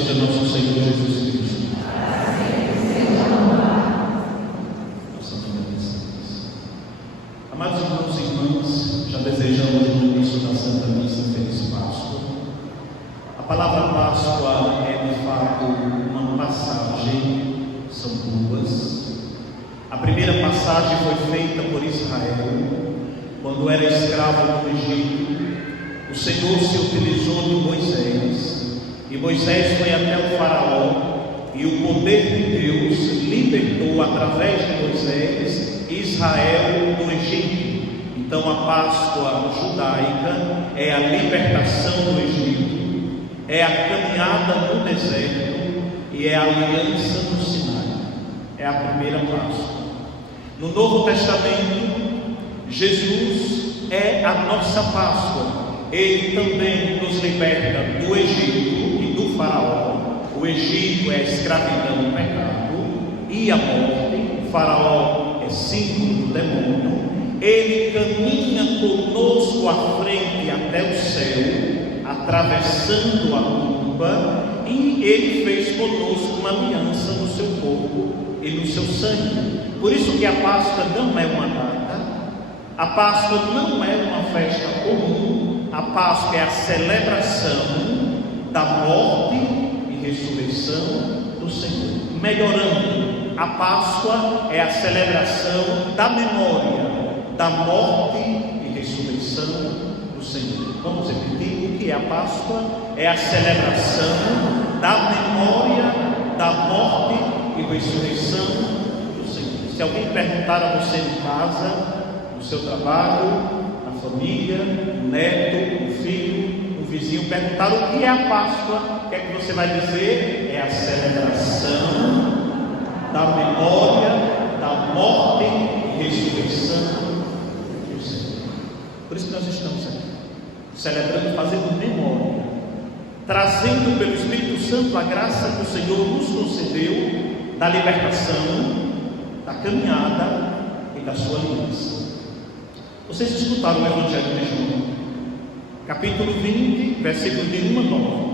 seja nosso Senhor Jesus Cristo. Nossa Deus. Amados irmãos e irmãs, já desejamos no início da Santa Missa feliz Páscoa. A palavra Páscoa é de fato uma passagem, são duas. A primeira passagem foi feita por Israel, quando era escravo no Egito. O Senhor se utilizou de Moisés, e Moisés foi até o faraó, e o poder de Deus libertou através de Moisés Israel do Egito. Então a Páscoa judaica é a libertação do Egito, é a caminhada no deserto e é a aliança no Sinai. É a primeira Páscoa. No Novo Testamento, Jesus é a nossa Páscoa. Ele também nos liberta do Egito e do faraó. O Egito é a escravidão, o pecado e a morte. O faraó é símbolo do demônio. Ele caminha conosco à frente até o céu, atravessando a tumba, e ele fez conosco uma aliança no seu corpo e no seu sangue. Por isso que a Páscoa não é uma data, a Páscoa não é uma festa comum. A Páscoa é a celebração da morte e ressurreição do Senhor. Melhorando, a Páscoa é a celebração da memória da morte e ressurreição do Senhor. Vamos repetir: o que é a Páscoa? É a celebração da memória da morte e ressurreição do Senhor. Se alguém perguntar a você em casa, no seu trabalho, na família, o neto, o filho, o vizinho, perguntar o que é a Páscoa, o que é que você vai dizer? É a celebração da memória da morte e ressurreição do Senhor. Por isso que nós estamos aqui, celebrando, fazendo memória, trazendo pelo Espírito Santo a graça que o Senhor nos concedeu da libertação, da caminhada e da sua aliança. Vocês escutaram o Evangelho de João, capítulo 20, versículo de 1 a 9.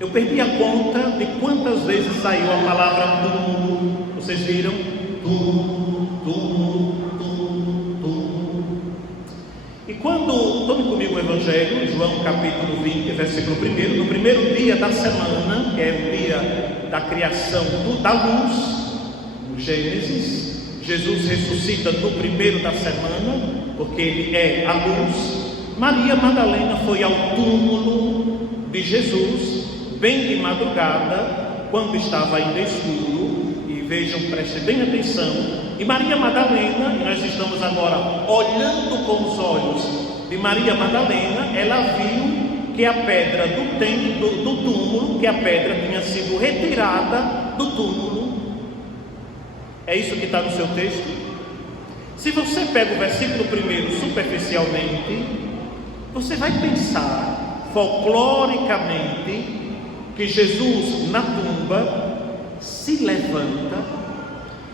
Eu perdi a conta de quantas vezes saiu a palavra túmulo. Vocês viram? Túmulo, túmulo, túmulo, túmulo. E quando, tome comigo o Evangelho, João capítulo 20, versículo 1, no primeiro dia da semana, que é o dia da criação da luz, no Gênesis, Jesus ressuscita no primeiro da semana, porque Ele é a luz. Maria Madalena foi ao túmulo de Jesus, bem de madrugada, quando estava ainda escuro, e vejam, prestem bem atenção, e Maria Madalena, e nós estamos agora olhando com os olhos de Maria Madalena, ela viu que a pedra do túmulo, que a pedra tinha sido retirada do túmulo. É isso que está no seu texto? Se você pega o versículo 1 superficialmente, você vai pensar folcloricamente que Jesus na tumba se levanta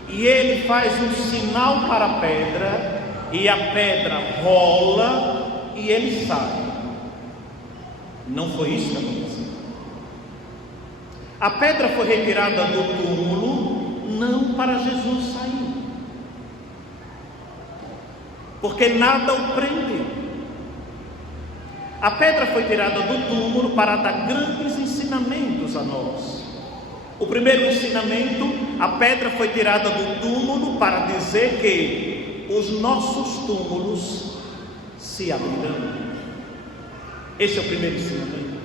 e ele faz um sinal para a pedra, e a pedra rola e ele sai. Não foi isso que aconteceu. A pedra foi retirada do túmulo não para Jesus sair, porque nada o prende. A pedra foi tirada do túmulo para dar grandes ensinamentos a nós. O primeiro ensinamento: a pedra foi tirada do túmulo para dizer que os nossos túmulos se abrirão. Esse é o primeiro ensinamento.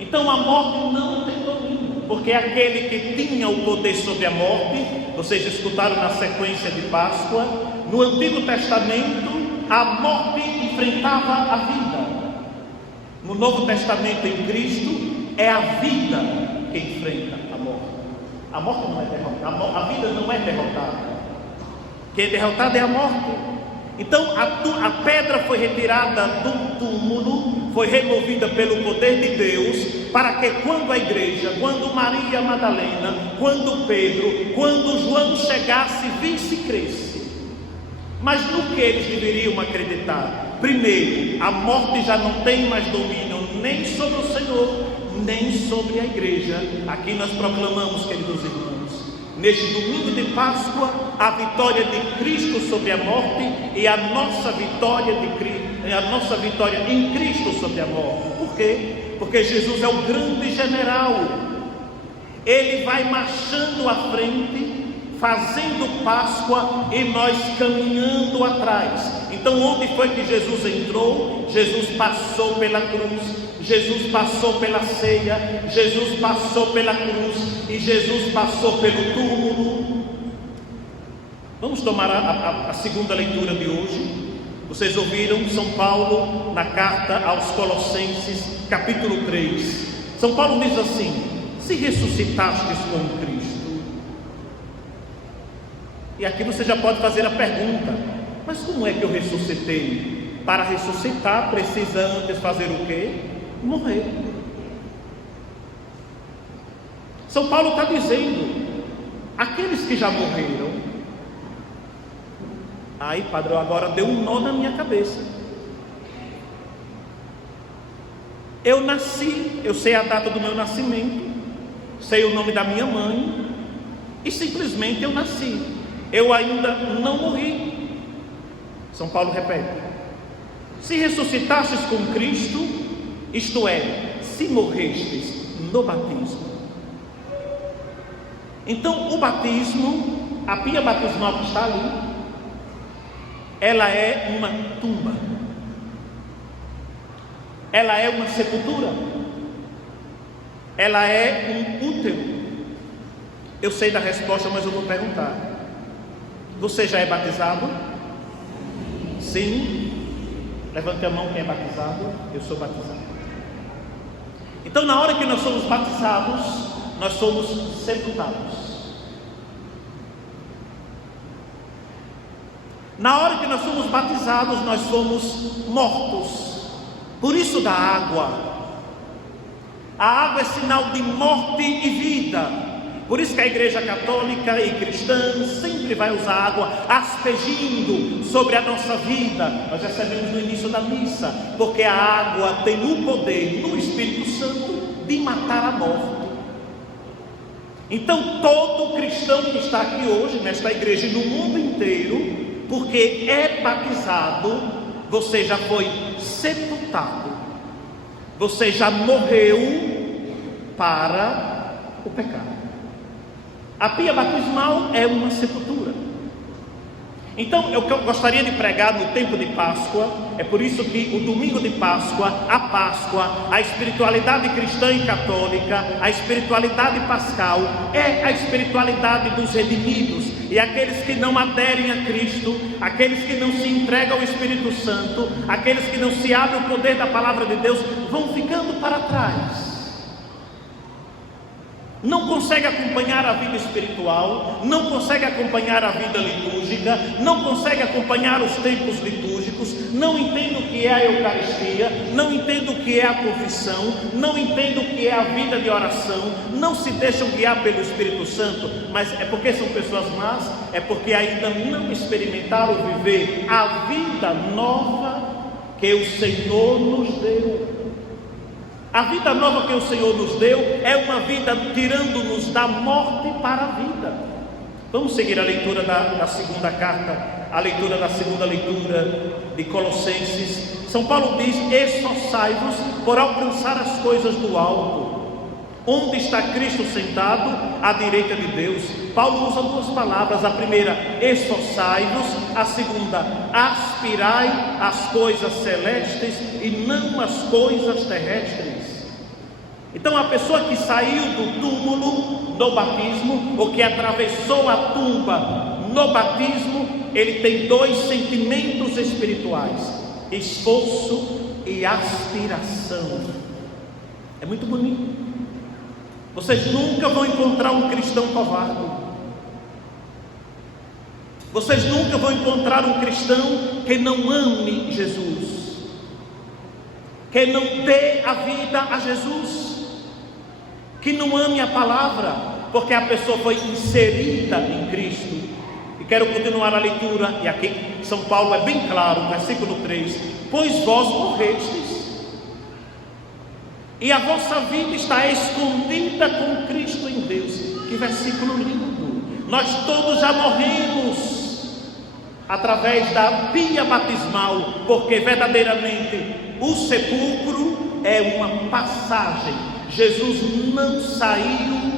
Então a morte não tem domínio, porque aquele que tinha o poder sobre a morte, vocês escutaram na sequência de Páscoa, no Antigo Testamento a morte enfrentava a vida. No Novo Testamento, em Cristo, é a vida que enfrenta a morte. A morte não é derrotada, a vida não é derrotada. Quem é derrotado é a morte. Então a pedra foi retirada do túmulo, foi removida pelo poder de Deus, para que quando a igreja, quando Maria Madalena, quando Pedro, quando João chegasse, visse e cresce. Mas no que eles deveriam acreditar? Primeiro, a morte já não tem mais domínio nem sobre o Senhor, nem sobre a igreja. Aqui nós proclamamos, queridos irmãos, neste domingo de Páscoa, a vitória de Cristo sobre a morte e a nossa vitória em Cristo sobre a morte. Por quê? Porque Jesus é o grande general. Ele vai marchando à frente, fazendo Páscoa, e nós caminhando atrás. Então, onde foi que Jesus entrou? Jesus passou pela cruz, Jesus passou pela ceia, Jesus passou pela cruz e Jesus passou pelo túmulo. Vamos tomar a segunda leitura de hoje. Vocês ouviram São Paulo na carta aos Colossenses, capítulo 3. São Paulo diz assim: se ressuscitastes com Cristo. E aqui você já pode fazer a pergunta: mas como é que eu ressuscitei? Para ressuscitar precisa antes fazer o quê? Morrer. São Paulo está dizendo: aqueles que já morreram. Aí, padre, agora deu um nó na minha cabeça. Eu nasci, eu sei a data do meu nascimento, sei o nome da minha mãe, e simplesmente eu nasci. Eu ainda não morri. São Paulo repete: se ressuscitastes com Cristo, isto é, se morrestes no batismo. Então o batismo, a pia batismal que está ali, ela é uma tumba, ela é uma sepultura, ela é um útero. Eu sei da resposta, mas eu vou perguntar: você já é batizado? Sim. Levante a mão quem é batizado. Eu sou batizado. Então, na hora que nós somos batizados, nós somos sepultados. Na hora que nós somos batizados, nós somos mortos. Por isso da água. A água é sinal de morte e vida. Por isso que a Igreja Católica e cristã sempre vai usar água aspergindo sobre a nossa vida. Nós recebemos no início da missa, porque a água tem o poder no Espírito Santo de matar a morte. Então todo cristão que está aqui hoje nesta igreja e no mundo inteiro, porque é batizado, você já foi sepultado, você já morreu para o pecado. A pia batismal é uma sepultura. Então, eu gostaria de pregar no tempo de Páscoa. É por isso que o domingo de Páscoa, a espiritualidade cristã e católica, a espiritualidade pascal, é a espiritualidade dos redimidos. E aqueles que não aderem a Cristo, aqueles que não se entregam ao Espírito Santo, aqueles que não se abrem ao poder da palavra de Deus, vão ficando para trás. Não consegue acompanhar a vida espiritual, não consegue acompanhar a vida litúrgica, não consegue acompanhar os tempos litúrgicos, não entende o que é a Eucaristia, não entende o que é a confissão, não entende o que é a vida de oração, não se deixam guiar pelo Espírito Santo. Mas é porque são pessoas más? É porque ainda não experimentaram viver a vida nova que o Senhor nos deu. A vida nova que o Senhor nos deu é uma vida tirando-nos da morte para a vida. Vamos seguir a leitura da segunda carta, a leitura da segunda leitura de Colossenses. São Paulo diz: esforçai-vos por alcançar as coisas do alto, onde está Cristo sentado à direita de Deus. Paulo usa duas palavras: a primeira, esforçai-vos; a segunda, aspirai às coisas celestes e não às coisas terrestres. Então a pessoa que saiu do túmulo no batismo, ou que atravessou a tumba no batismo, ele tem dois sentimentos espirituais: esforço e aspiração. É muito bonito. Vocês nunca vão encontrar um cristão covarde. Vocês nunca vão encontrar um cristão que não ame Jesus, que não dê a vida a Jesus, que não ame a palavra, porque a pessoa foi inserida em Cristo. E quero continuar a leitura, e aqui São Paulo é bem claro, versículo 3: pois vós morrestes, e a vossa vida está escondida com Cristo em Deus. Que versículo lindo! Nós todos já morremos através da pia batismal, porque verdadeiramente o sepulcro é uma passagem. Jesus não saiu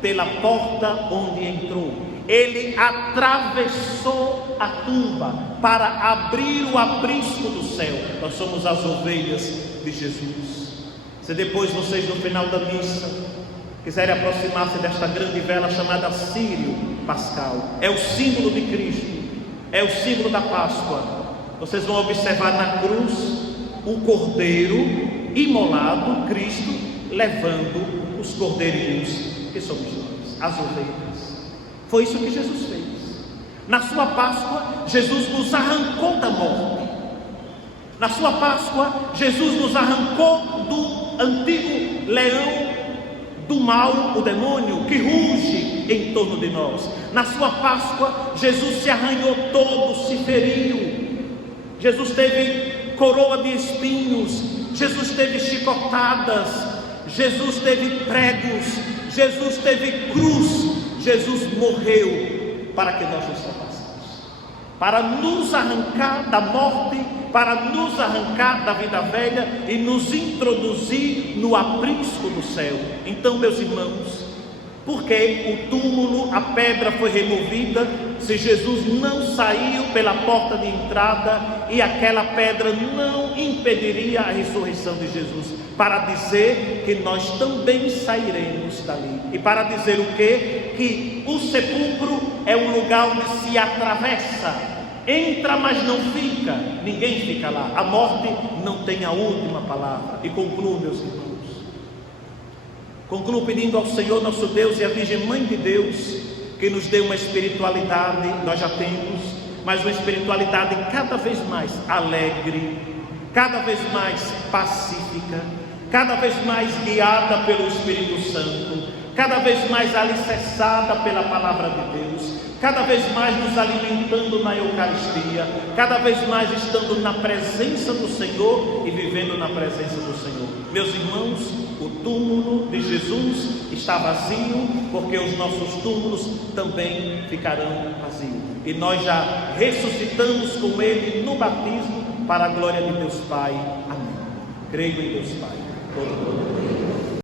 pela porta onde entrou, ele atravessou a tumba para abrir o aprisco do céu. Nós somos as ovelhas de Jesus. Se depois vocês, no final da missa, quiserem aproximar-se desta grande vela chamada Círio Pascal, é o símbolo de Cristo, é o símbolo da Páscoa. Vocês vão observar na cruz o cordeiro imolado, Cristo levando os cordeirinhos que somos nós, as ovelhas. Foi isso que Jesus fez. Na sua Páscoa, Jesus nos arrancou da morte. Na sua Páscoa, Jesus nos arrancou do antigo leão do mal, o demônio, que ruge em torno de nós. Na sua Páscoa, Jesus se arranhou todo, se feriu. Jesus teve coroa de espinhos, Jesus teve chicotadas, Jesus teve pregos, Jesus teve cruz, Jesus morreu para que nós nos salvássemos, para nos arrancar da morte, para nos arrancar da vida velha e nos introduzir no aprisco do céu. Então, meus irmãos, porque o túmulo, a pedra foi removida, se Jesus não saiu pela porta de entrada, e aquela pedra não impediria a ressurreição de Jesus, para dizer que nós também sairemos dali. E para dizer o quê? Que o sepulcro é um lugar onde se atravessa, entra mas não fica, ninguém fica lá. A morte não tem a última palavra. E concluo, meus irmãos, concluo pedindo ao Senhor nosso Deus e à Virgem Mãe de Deus que nos dê uma espiritualidade, nós já temos, mas uma espiritualidade cada vez mais alegre, cada vez mais pacífica, cada vez mais guiada pelo Espírito Santo, cada vez mais alicerçada pela palavra de Deus, cada vez mais nos alimentando na Eucaristia, cada vez mais estando na presença do Senhor e vivendo na presença do Senhor. Meus irmãos, o túmulo de Jesus está vazio, porque os nossos túmulos também ficarão vazios, e nós já ressuscitamos com Ele no batismo, para a glória de Deus Pai. Amém. Creio em Deus Pai todo-poderoso.